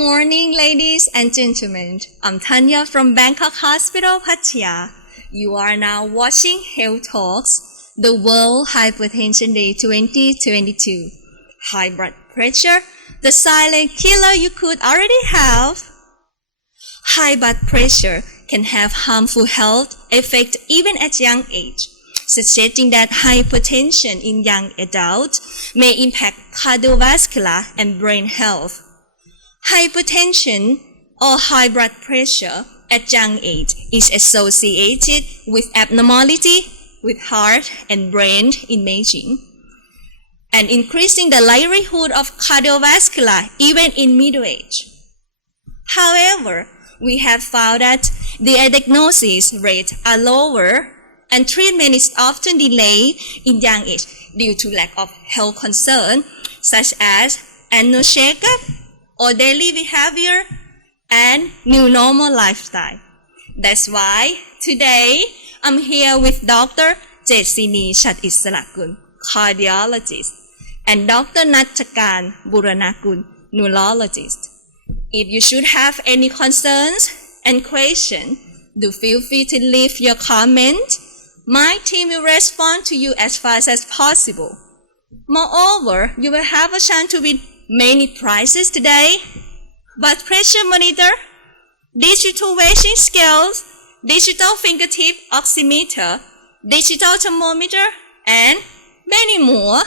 morning, ladies and gentlemen. I'm Tanya from Bangkok Hospital Pattaya. You are now watching Health Talks, the World Hypertension Day 2022. High blood pressure, the silent killer you could already have. High blood pressure can have harmful health effects even at young age, suggesting that hypertension in young adults may impact cardiovascular and brain health. Hypertension or high blood pressure at young age is associated with abnormality with heart and brain imaging, and increasing the likelihood of cardiovascular even in middle age. However, we have found that the diagnosis rates are lower and treatment is often delayed in young age due to lack of health concern such as annual checkup or daily behavior and new normal lifestyle. That's why today I'm here with Dr. Jesini Chatisrakul, cardiologist, and Dr. Natchakan Buranakul, neurologist. If you should have any concerns and questions, do feel free to leave your comment. My team will respond to you as fast as possible. Moreover, you will have a chance to win many prizes today: blood pressure monitor, digital weighing scales, digital fingertip oximeter, digital thermometer, and many more.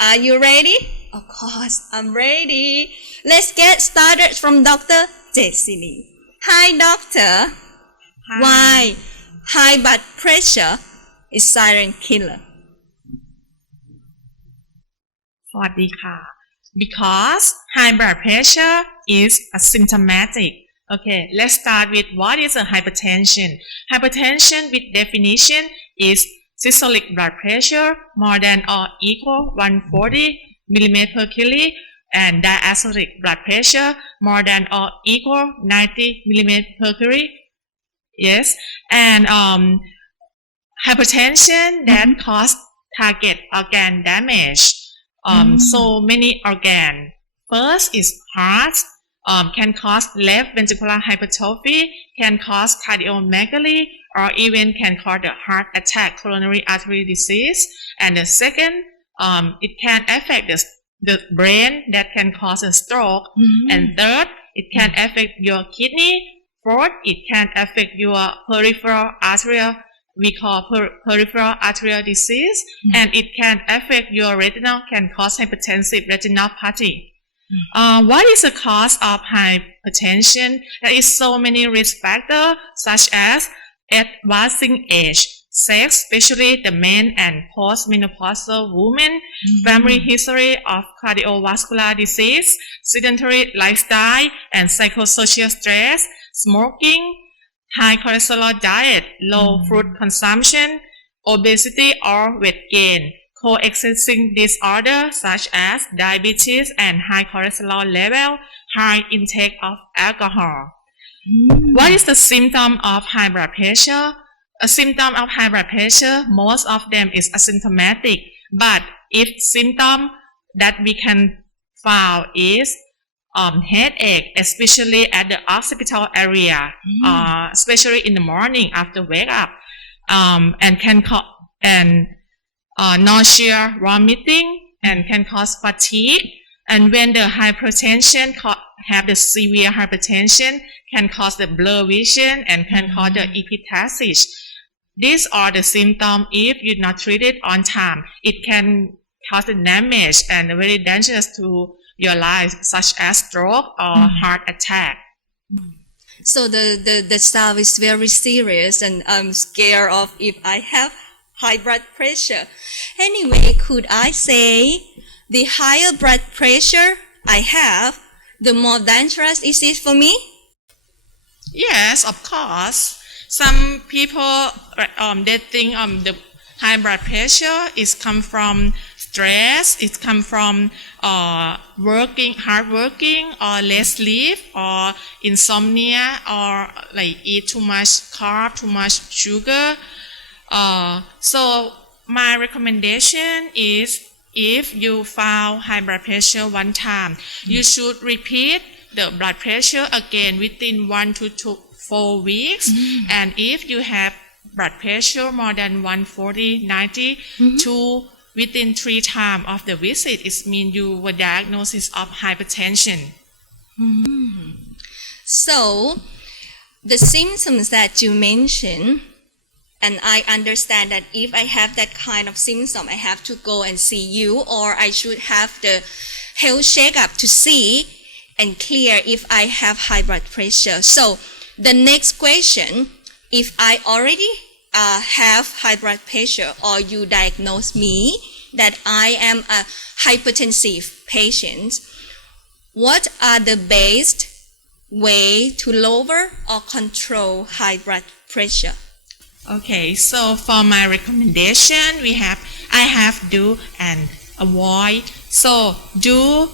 Are you ready? Of course, I'm ready. Let's get started from Dr. Jesini. Hi, doctor. Hi. Why high blood pressure is silent killer? สวัสดีค่ะ Because high blood pressure is asymptomatic. Okay, let's start with what is a hypertension. Hypertension with definition is systolic blood pressure more than or equal 140 mm/Hg and diastolic blood pressure more than or equal 90 mm/Hg. Yes, and hypertension that cause target organ damage. So many organ. First is heart. Can cause left ventricular hypertrophy, can cause cardiomegaly, or even can cause the heart attack, coronary artery disease. And the second, it can affect the brain that can cause a stroke. And third, it can affect your kidney. Fourth, it can affect your peripheral arterial, we call peripheral arterial disease. And it can affect your retinal, can cause hypertensive retinopathy. What is the cause of hypertension? There is so many risk factors such as advancing age, sex, especially the men and postmenopausal women, family history of cardiovascular disease, sedentary lifestyle and psychosocial stress, smoking, high cholesterol diet, low fruit consumption, obesity or weight gain, coexisting disorders such as diabetes and high cholesterol level, high intake of alcohol. What is the symptom of high blood pressure? A symptom of high blood pressure, most of them is asymptomatic, but if symptom that we can find is headache, especially at the occipital area, especially in the morning after wake up, and can nausea, vomiting, and can cause fatigue. And when the hypertension have the severe hypertension, can cause the blurred vision and can cause the epistaxis. These are the symptoms. If you not treat it on time, it can cause the damage and very dangerous to your life, such as stroke or heart attack. So the stuff is very serious, and I'm scared of if I have high blood pressure. Anyway, could I say the higher blood pressure I have, the more dangerous is it for me? Yes, of course. Some people they think the high blood pressure is come from stress. It come from hard working or less sleep or insomnia or like eat too much carb, too much sugar. So my recommendation is if you found high blood pressure one time, you should repeat the blood pressure again within 1 to 4 weeks. And if you have blood pressure more than 140/90 to within 3 times of the visit, it means you were diagnosis of hypertension. So, the symptoms that you mentioned, and I understand that if I have that kind of symptom, I have to go and see you, or I should have the health checkup to see and clear if I have high blood pressure. So, the next question, if I already have high blood pressure, or you diagnose me that I am a hypertensive patient, what are the best way to lower or control high blood pressure? Okay, so for my recommendation, I have do and avoid. So do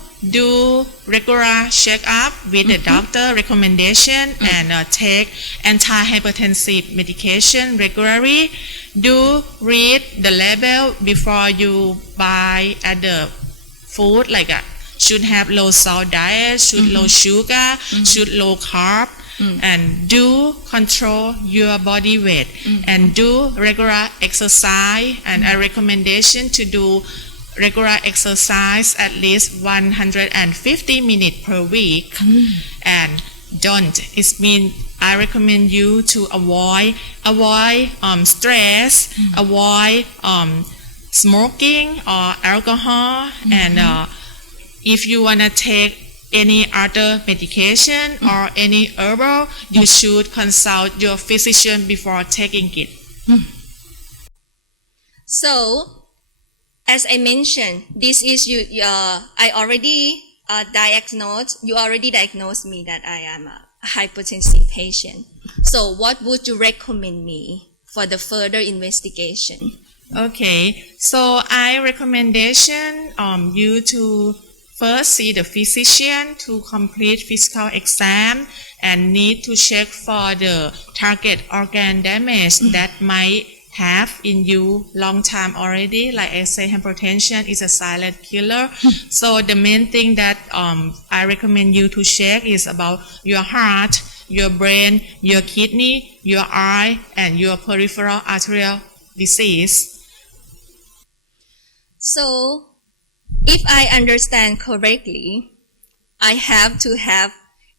regular checkup with the doctor recommendation and take antihypertensive medication regularly. Do read the label before you buy at the food, like should have low salt diet, should low sugar, should low carb, and do control your body weight and do regular exercise. And a recommendation to do regular exercise at least 150 minutes per week. And it means I recommend you to avoid stress, avoid smoking or alcohol, and if you want to take any other medication or any herbal, you should consult your physician before taking it. So, as I mentioned, this is I already you already diagnosed me that I am a hypertensive patient. So, what would you recommend me for the further investigation? Okay, so I recommendation you to first see the physician to complete physical exam and need to check for the target organ damage that might have in you long time already. Like I say, hypertension is a silent killer. So the main thing that I recommend you to check is about your heart, your brain, your kidney, your eye, and your peripheral arterial disease. So, if I understand correctly, I have to have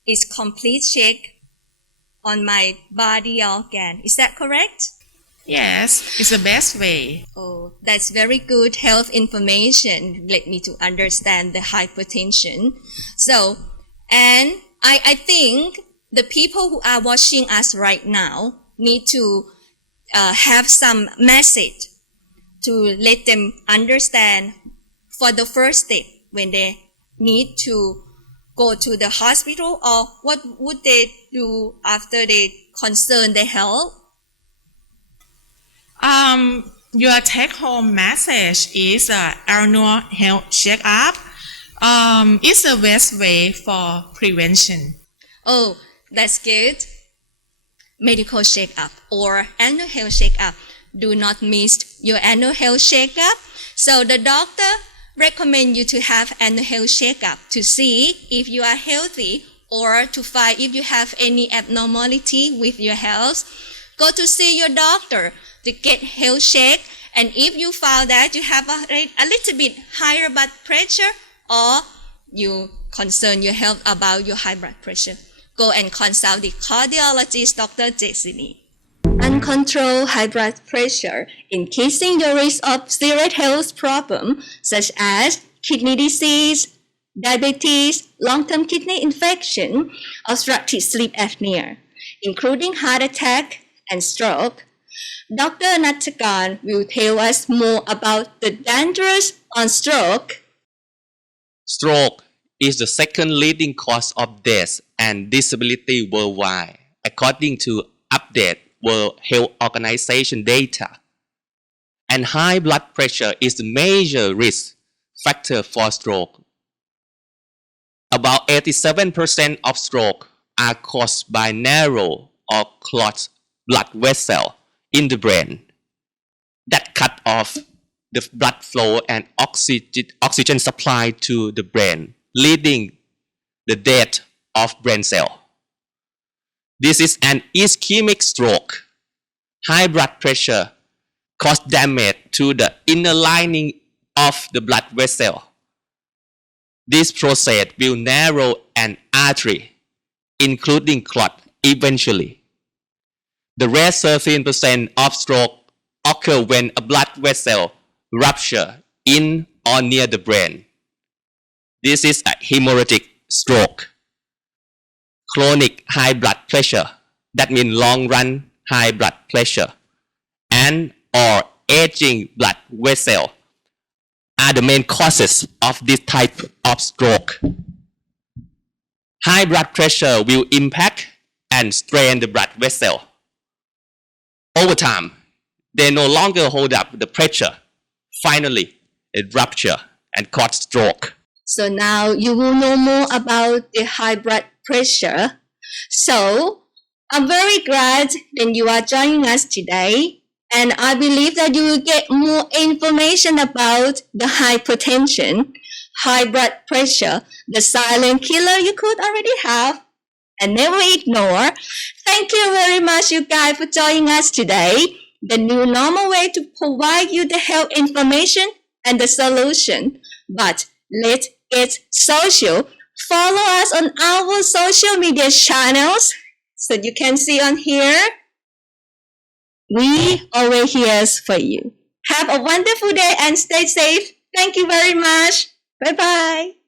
its complete check on my body organ. Is that correct? Yes, it's the best way. Oh, that's very good health information. Let me to understand the hypertension. So, and I think the people who are watching us right now need to have some message to let them understand for the first step when they need to go to the hospital, or what would they do after they concern their health? Your take-home message is annual health checkup. It's the best way for prevention. Oh, that's good. Medical checkup or annual health checkup. Do not miss your annual health checkup. So the doctor recommend you to have annual health checkup to see if you are healthy or to find if you have any abnormality with your health. Go to see your doctor to get health check, and if you found that you have a little bit higher blood pressure or you concern your health about your high blood pressure, go and consult the cardiologist, Dr. Jesini. Uncontrolled high blood pressure increasing your risk of serious health problems such as kidney disease, diabetes, long-term kidney infection, obstructive sleep apnea, including heart attack and stroke. Dr. Natakan will tell us more about the dangers on stroke. Stroke is the second leading cause of death and disability worldwide, according to updated World Health Organization data. And high blood pressure is the major risk factor for stroke. About 87% of stroke are caused by narrow or clogged blood vessels in the brain that cut off the blood flow and oxygen supply to the brain, leading the death of brain cell. This is an ischemic stroke. High blood pressure cause damage to the inner lining of the blood vessel. This process will narrow an artery, including clot eventually. The rest 13% of stroke occur when a blood vessel rupture in or near the brain. This is a hemorrhagic stroke. Chronic high blood pressure, that means long run high blood pressure, and or aging blood vessel are the main causes of this type of stroke. High blood pressure will impact and strain the blood vessel. Over time, they no longer hold up the pressure. Finally, it rupture and cause stroke. So now you will know more about the high blood pressure. So I'm very glad that you are joining us today. And I believe that you will get more information about the hypertension, high blood pressure, the silent killer you could already have, and never ignore. Thank you very much, you guys, for joining us today. The new normal way to provide you the health information and the solution. But let's get social. Follow us on our social media channels. So you can see on here. We always here for you. Have a wonderful day and stay safe. Thank you very much. Bye-bye.